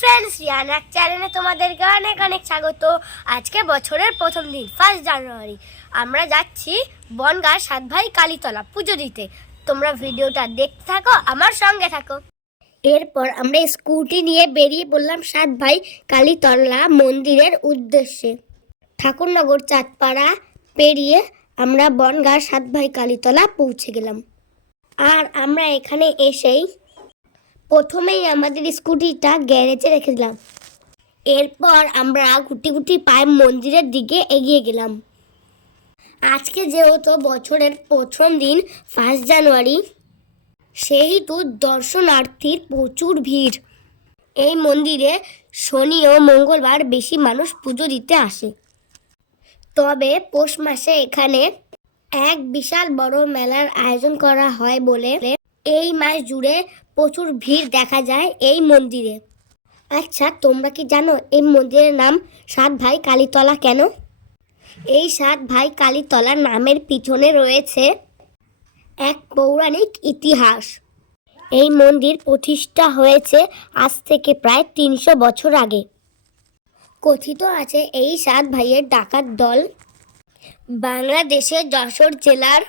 Friends, Rihanna চ্যানেলে তোমাদেরকে অনেক অনেক স্বাগত। আজকে বছরের প্রথম দিন 1 জানুয়ারি আমরা যাচ্ছি বনগাঁ সাত ভাই কালীতলা পুজো দিতে। তোমরা ভিডিওটা দেখতে থাকো, আমার সঙ্গে থাকো। এরপর আমরা স্কুটি নিয়ে বেরিয়ে পড়লাম সাত ভাই কালীতলা মন্দিরের উদ্দেশ্যে। ঠাকুরনগর চাঁদপাড়া পেরিয়ে আমরা বনগাঁ সাত ভাই কালীতলা পৌঁছে গেলাম। আর আমরা এখানে এসেই প্রথমেই আমাদের স্কুটিটা গ্যারেজে রেখে দিলাম। এরপর আমরা গুটি গুটি পায়ে মন্দিরের দিকে এগিয়ে গেলাম। আজকে যেহেতু বছরের প্রথম দিন 1 জানুয়ারি, সেহেতু দর্শনার্থীর প্রচুর ভিড়। এই মন্দিরে শনি ও মঙ্গলবার বেশি মানুষ পুজো দিতে আসে। তবে পৌষ মাসে এখানে এক বিশাল বড় মেলার আয়োজন করা হয় বলে এই মাস জুড়ে প্রচুর ভিড় দেখা যায় এই মন্দিরে। আচ্ছা, তোমরা কি জানো এই মন্দিরের নাম সাত ভাই কালীতলা কেন? এই সাত ভাই কালীতলার নামের পিছনে রয়েছে এক পৌরাণিক ইতিহাস। এই মন্দির প্রতিষ্ঠা হয়েছে আজ থেকে প্রায় 300 বছর আগে। কথিত আছে এই সাত ভাইয়ের ডাকাত দল বাংলাদেশের যশোর জেলার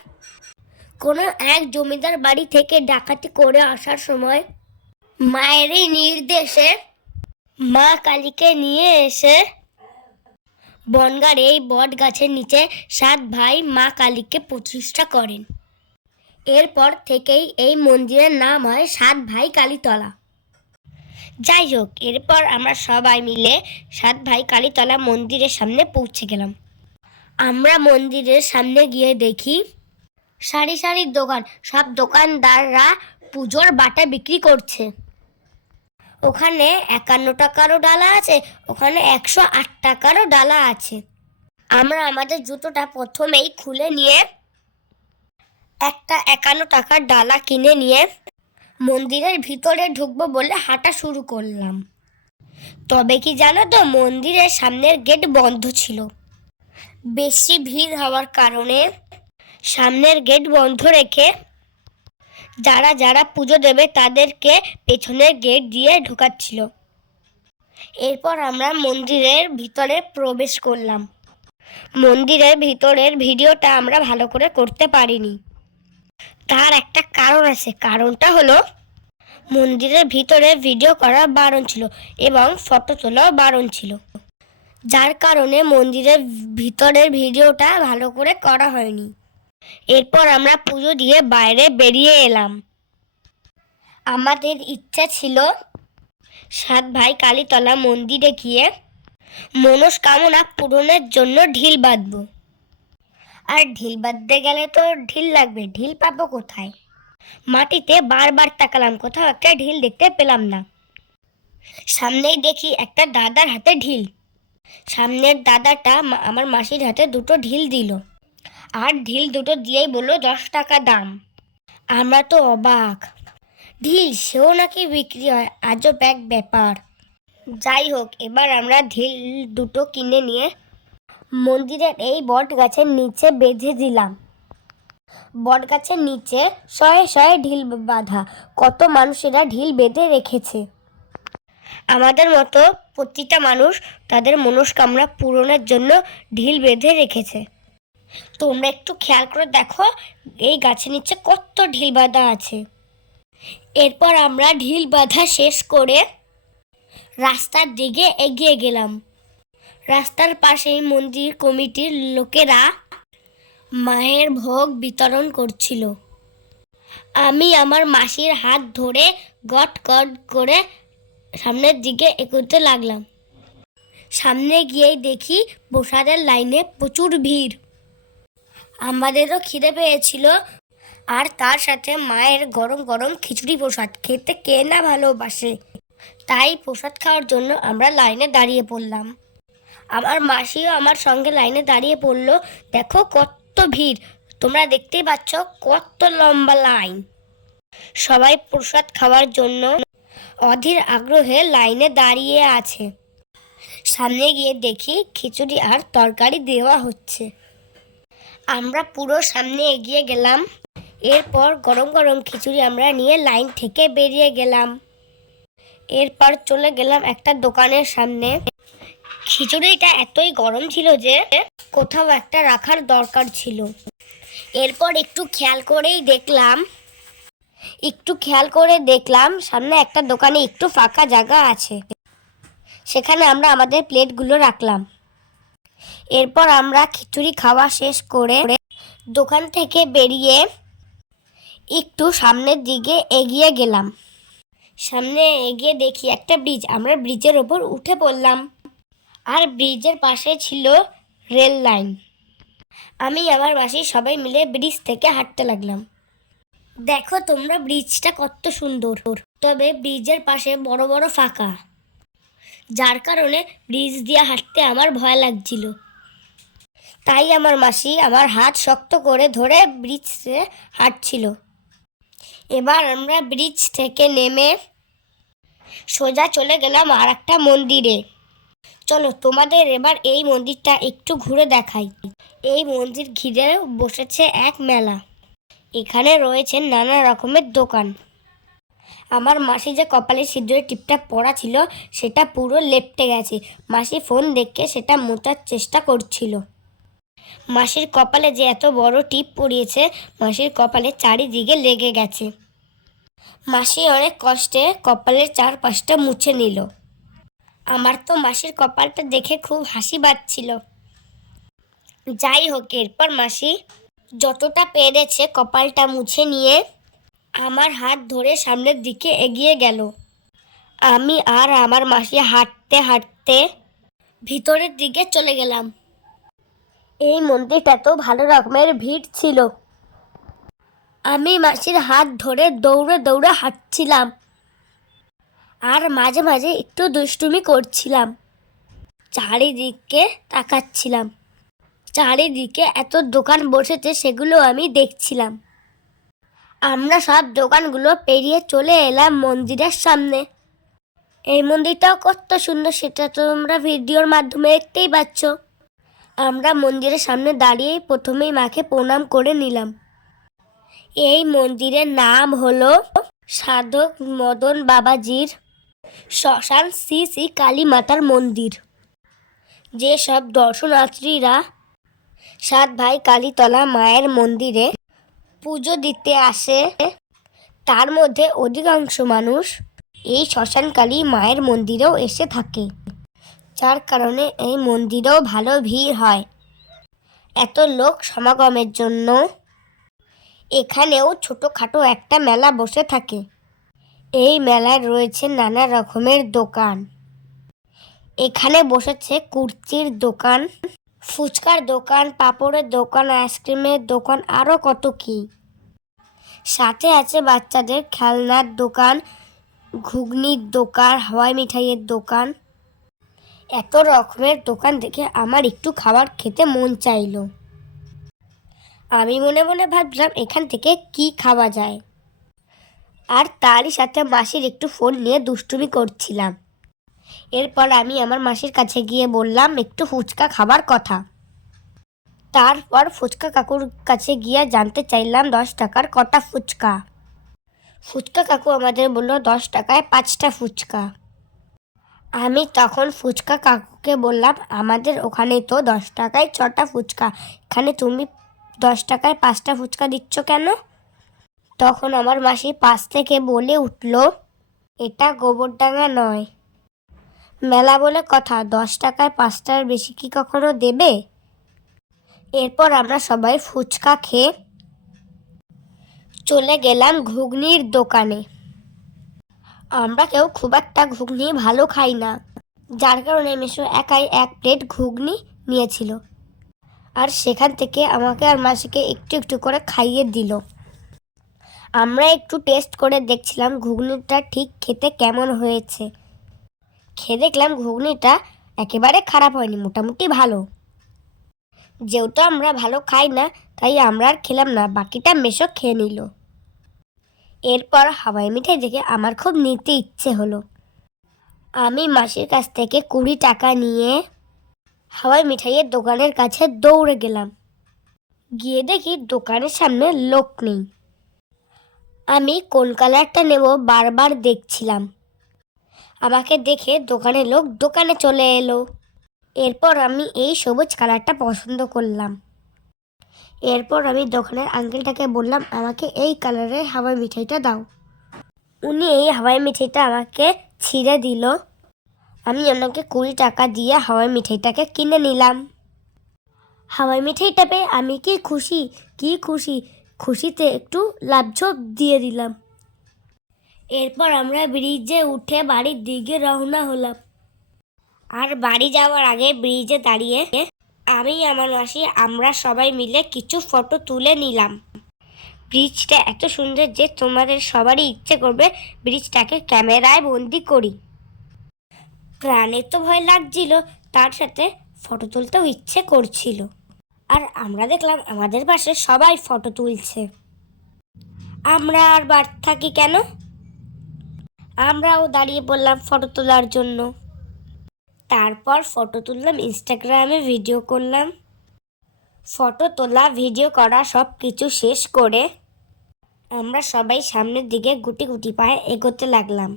কোনো এক জমিদার বাড়ি থেকে ডাকাতি করে আসার সময় মায়েরই নির্দেশে মা কালীকে নিয়ে এসে বনগাঁর এই বট গাছের নিচে সাত ভাই মা কালীকে প্রতিষ্ঠা করেন। এরপর থেকেই এই মন্দিরের নাম হয় সাত ভাই কালীতলা। যাই হোক, এরপর আমরা সবাই মিলে সাত ভাই কালীতলা মন্দিরের সামনে পৌঁছে গেলাম। আমরা মন্দিরের সামনে গিয়ে দেখি সারি সারি দোকান, সব দোকানদাররা পুজোর বাটা বিক্রি করছে। ওখানে 51 টাকারও ডালা আছে, ওখানে 108 টাকারও ডালা আছে। আমরা আমাদের জুতোটা প্রথমেই খুলে নিয়ে একটা 51 টাকার ডালা কিনে নিয়ে মন্দিরের ভিতরে ঢুকবো বলে হাঁটা শুরু করলাম। তবে কি জানো তো, মন্দিরের সামনের গেট বন্ধ ছিল। বেশি ভিড় হওয়ার কারণে সামনের গেট বন্ধ রেখে যারা যারা পুজো দেবে তাদেরকে পেছনের গেট দিয়ে ঢোকাচ্ছিল। এরপর আমরা মন্দিরের ভিতরে প্রবেশ করলাম। মন্দিরের ভিতরের ভিডিওটা আমরা ভালো করে করতে পারিনি। তার একটা কারণ আছে। কারণটা হলো মন্দিরের ভিতরে ভিডিও করা বারণ ছিল এবং ফটো তোলাও বারণ ছিল, যার কারণে মন্দিরের ভিতরের ভিডিওটা ভালো করে করা হয়নি। এরপর আমরা পুজো দিয়ে বাইরে বেরিয়ে এলাম। আমাদের ইচ্ছা ছিল সাত ভাই কালীতলা মন্দিরে গিয়ে মনস্কামনা পূরণের জন্য ঢিল বাঁধব। আর ঢিল বাঁধতে গেলে তো ঢিল লাগবে, ঢিল পাবো কোথায়? মাটিতে বারবার তাকালাম, কোথাও একটা ঢিল দেখতে পেলাম না। সামনেই দেখি একটা দাদার হাতে ঢিল। সামনের দাদাটা আমার মাসির হাতে দুটো ঢিল দিল, আর ঢিল দুটো দিয়েই বললো 10 টাকা দাম। আমরা তো অবাক, ঢিল সেও নাকি বিক্রি হয়, আজব এক ব্যাপার। যাই হোক, এবার আমরা ঢিল দুটো কিনে নিয়ে মন্দিরের এই বট গাছের নিচে বেঁধে দিলাম। বট গাছের নিচে শয়ে শয়ে ঢিল বাঁধা, কত মানুষেরা ঢিল বেঁধে রেখেছে। আমাদের মতো প্রতিটা মানুষ তাদের মনস্কামনা পূরণের জন্য ঢিল বেঁধে রেখেছে। তোমরা একটু খেয়াল করে দেখো এই গাছের নিচে কত ঢিল বাঁধা আছে। এরপর আমরা ঢিল বাঁধা শেষ করে রাস্তার দিকে এগিয়ে গেলাম। রাস্তার পাশেই মন্দির কমিটির লোকেরা মায়ের ভোগ বিতরণ করছিল। আমি আমার মাসির হাত ধরে গট গট করে সামনের দিকে এগোতে লাগলাম। সামনে গিয়েই দেখি প্রসাদের লাইনে প্রচুর ভিড়। আমাদেরও খিদে পেয়েছিল, আর তার সাথে মায়ের গরম গরম খিচুড়ি প্রসাদ খেতে কে না ভালোবাসে। তাই প্রসাদ খাওয়ার জন্য আমরা লাইনে দাঁড়িয়ে পড়লাম। আমার মাসিও আমার সঙ্গে লাইনে দাঁড়িয়ে পড়লো। দেখো কত ভিড়, তোমরা দেখতেই পাচ্ছ কত লম্বা লাইন। সবাই প্রসাদ খাওয়ার জন্য অধীর আগ্রহে লাইনে দাঁড়িয়ে আছে। সামনে গিয়ে দেখি খিচুড়ি আর তরকারি দেওয়া হচ্ছে। আমরা পুরো সামনে এগিয়ে গেলাম। এরপর গরম গরম খিচুড়ি আমরা নিয়ে লাইন থেকে বেরিয়ে গেলাম। এরপর চলে গেলাম একটা দোকানের সামনে। খিচুড়িটা এতই গরম ছিল যে কোথাও একটা রাখার দরকার ছিল। এরপর একটু খেয়াল করে দেখলাম সামনে একটা দোকানে একটু ফাঁকা জায়গা আছে। সেখানে আমরা আমাদের প্লেটগুলো রাখলাম। এরপর আমরা খিচুড়ি খাওয়া শেষ করে দোকান থেকে বেরিয়ে একটু সামনের দিকে এগিয়ে গেলাম। সামনে এগিয়ে দেখি একটা ব্রিজ। আমরা ব্রিজের ওপর উঠে পড়লাম। আর ব্রিজের পাশে ছিল রেল লাইন। আমি আমার মাসি সবাই মিলে ব্রিজ থেকে হাঁটতে লাগলাম। দেখো তোমরা, ব্রিজটা কত সুন্দর, তবে ব্রিজের পাশে বড় বড় ফাঁকা, যার কারণে ব্রিজ দিয়ে হাঁটতে আমার ভয় লাগছিল। তাই আমার মাসি আমার হাত শক্ত করে ধরে ব্রিজে হাঁটছিল। এবার আমরা ব্রিজ থেকে নেমে সোজা চলে গেলাম আর একটা মন্দিরে। চলো তোমাদের এবার এই মন্দিরটা একটু ঘুরে দেখাই। এই মন্দির ঘিরে বসেছে এক মেলা। এখানে রয়েছে নানা রকমের দোকান। আমার মাসি যে কপালে সিঁদুরের টিপটা পরা ছিল সেটা পুরো লেপ্টে গেছে। মাসি ফোন দেখে সেটা মোছার চেষ্টা করছিল। মাসির কপালে যে এত বড় টিপ পরিয়েছে, মাসির কপালে চারিদিকে লেগে গেছে। মাসি অনেক কষ্টে কপালের চারপাশটা মুছে নিল। আমার তো মাসির কপালটা দেখে খুব হাসি পাচ্ছিল। যাই হোক, এরপর মাসি যতটা পেরেছে কপালটা মুছে নিয়ে আমার হাত ধরে সামনের দিকে এগিয়ে গেল। আমি আর আমার মাসি হাঁটতে হাঁটতে ভিতরের দিকে চলে গেলাম। এই মন্দিরটা তো ভালো রকমের ভিড় ছিল। আমি মাসির হাত ধরে দৌড়ে দৌড়ে হাঁটছিলাম আর মাঝে মাঝে একটু দুষ্টুমি করছিলাম। চারিদিকে তাকাচ্ছিলাম। চারিদিকে এত দোকান বসেছে সেগুলো আমি দেখছিলাম। আমরা সব দোকানগুলো পেরিয়ে চলে এলাম মন্দিরের সামনে। এই মন্দিরটাও কত সুন্দর সেটা তোমরা ভিডিওর মাধ্যমে দেখতেই পাচ্ছ। আমরা মন্দিরের সামনে দাঁড়িয়েই প্রথমেই মাকে প্রণাম করে নিলাম। এই মন্দিরের নাম হলো সাধক মদন বাবাজির শ্মশান শ্রী শ্রী কালী মাতার মন্দির। যেসব দর্শনার্থীরা সাত ভাই কালীতলা মায়ের মন্দিরে পুজো দিতে আসে, তার মধ্যে অধিকাংশ মানুষ এই শ্মশানকালী মায়ের মন্দিরেও এসে থাকে, যার কারণে এই মন্দিরেও ভালো ভিড় হয়। এত লোক সমাগমের জন্য এখানেও ছোটোখাটো একটা মেলা বসে থাকে। এই মেলায় রয়েছে নানা রকমের দোকান। এখানে বসেছে কুর্তির দোকান, ফুচকার দোকান, পাঁপড়ের দোকান, আইসক্রিমের দোকান, আরও কত কী। সাথে আছে বাচ্চাদের খেলনার দোকান, ঘুগনির দোকান, হাওয়াই মিঠাইয়ের দোকান। এত রকমের দোকান দেখে আমার একটু খাবার খেতে মন চাইলো। আমি মনে মনে ভাবলাম এখান থেকে কি খাওয়া যায়, আর তারই সাথে মাসির একটু ফোন নিয়ে দুষ্টুমি করছিলাম। এরপর আমি আমার মাসির কাছে গিয়ে বললাম একটু ফুচকা খাবার কথা। তারপর ফুচকা কাকুর কাছে গিয়ে জানতে চাইলাম 10 টাকার কটা ফুচকা। ফুচকা কাকু আমাদের বলল 10 টাকায় 5টা ফুচকা। আমি তখন ফুচকা কাকুকে বললাম আমাদের ওখানে তো 10 টাকায় 6টা ফুচকা, এখানে তুমি 10 টাকায় 5টা ফুচকা দিচ্ছ কেন? তখন আমার মাসি পাশ থেকে বলে উঠল, এটা গোবরডাঙ্গা নয়, মেলা বলে কথা, 10 টাকায় 5টার বেশি কি কখনো দেবে? এরপর আমরা সবাই ফুচকা খেয়ে চলে গেলাম ঘুগনির দোকানে। আমরা কেউ খুব একটা ঘুগনি ভালো খাই না, যার কারণে মেশো একাই 1 প্লেট ঘুগনি নিয়েছিল, আর সেখান থেকে আমাকে আর মাসিকে একটু একটু করে খাইয়ে দিল। আমরা একটু টেস্ট করে দেখছিলাম ঘুগনিটা ঠিক খেতে কেমন হয়েছে। খেয়ে দেখলাম ঘুগনিটা একেবারে খারাপ হয়নি, মোটামুটি ভালো। যেহেতু আমরা ভালো খাই না তাই আমরা আর খেলাম না, বাকিটা মেশো খেয়ে নিল। এরপর হাওয়াই মিঠাই দেখে আমার খুব নিতে ইচ্ছে হলো। আমি মাসির কাছ থেকে 20 টাকা নিয়ে হাওয়াই মিঠাইয়ের দোকানের কাছে দৌড়ে গেলাম। গিয়ে দেখি দোকানের সামনে লোক নেই। আমি কোন কালারটা নেব বারবার দেখছিলাম। আমাকে দেখে দোকানের লোক দোকানে চলে এলো। এরপর আমি এই সবুজ কালারটা পছন্দ করলাম। এরপর আমি দোকানের আঙ্কেলটাকে বললাম, আমাকে এই কালারের হাওয়াই মিঠাইটা দাও। উনি এই হাওয়াই মিঠাইটা আমাকে ছিঁড়ে দিল। আমি ওনাকে 20 টাকা দিয়ে হাওয়াই মিঠাইটাকে কিনে নিলাম। হাওয়াই মিঠাইটা পেয়ে আমি কি খুশি, খুশিতে একটু লাফঝোপ দিয়ে দিলাম। এরপর আমরা ব্রিজে উঠে বাড়ির দিকে রওনা হলাম। আর বাড়ি যাওয়ার আগে ব্রিজে দাঁড়িয়ে আমি, আমার মাসি, আমরা সবাই মিলে কিছু ফটো তুলে নিলাম। ব্রিজটা এত সুন্দর যে তোমাদের সবারই ইচ্ছে করবে ব্রিজটাকে ক্যামেরায় বন্দি করি। প্রাণে তো ভয় লাগছিল, তার সাথে ফটো তুলতেও ইচ্ছে করছিল। আর আমরা দেখলাম আমাদের পাশে সবাই ফটো তুলছে। আমরা আর বাদ থাকি কেন? আমরাও দাঁড়িয়ে পড়লাম ফটো তোলার জন্য। তারপর ফটো তুললাম, ইনস্টাগ্রামে ভিডিও করলাম। ফটো তোলা, ভিডিও করা সব কিছু শেষ করে আমরা সবাই সামনের দিকে গুটি গুটি পায়ে এগোতে লাগলাম।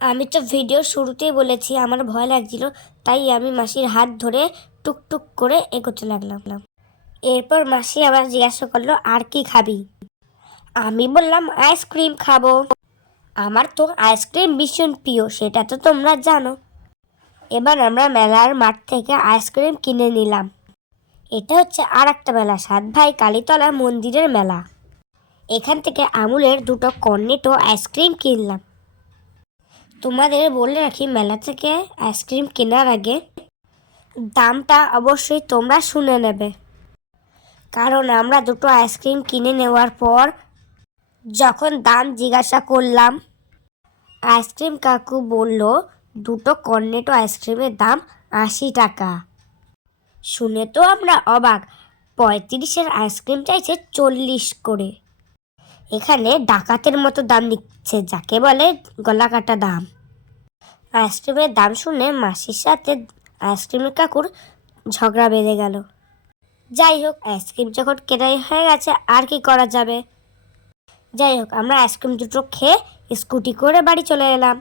আমি তো ভিডিও শুরুতেই বলেছি আমার ভয় লাগছিল, তাই আমি মাসির হাত ধরে টুকটুক করে এগোতে লাগলাম। এরপর মাসি আবার জিজ্ঞাসা করলো, আর কি খাবি? আমি বললাম, আইসক্রিম খাবো। আমার তো আইসক্রিম ভীষণ প্রিয়, সেটা তো তোমরা জানো। এবার আমরা মেলার মাঠ থেকে আইসক্রিম কিনে নিলাম। এটা হচ্ছে আর একটা মেলা, 7 ভাই কালীতলা মন্দিরের মেলা। এখান থেকে আমুলের 2টো কর্নেটো আইসক্রিম কিনলাম। তোমাদের বলে রাখি, মেলা থেকে আইসক্রিম কেনার আগে দামটা অবশ্যই তোমরা শুনে নেবে, কারণ আমরা 2টো আইসক্রিম কিনে নেওয়ার পর যখন দাম জিজ্ঞাসা করলাম, আইসক্রিম কাকু বলল 2টো কর্নেটো আইসক্রিমের দাম 80 টাকা। শুনে তো আমরা অবাক, 35-এর আইসক্রিম চাইছে 40 করে। এখানে ডাকাতের মতো দাম নিচ্ছে, যাকে বলে গলা কাটা দাম। আইসক্রিমের দাম শুনে মাসির সাথে আইসক্রিমের কাকুর ঝগড়া বেঁধে গেল। যাই হোক, আইসক্রিম যখন কেনাই হয়ে গেছে আর কি করা যাবে। যাই হোক, আমরা আইসক্রিম 2টো খেয়ে স্কুটি করে বাড়ি চলে এলাম।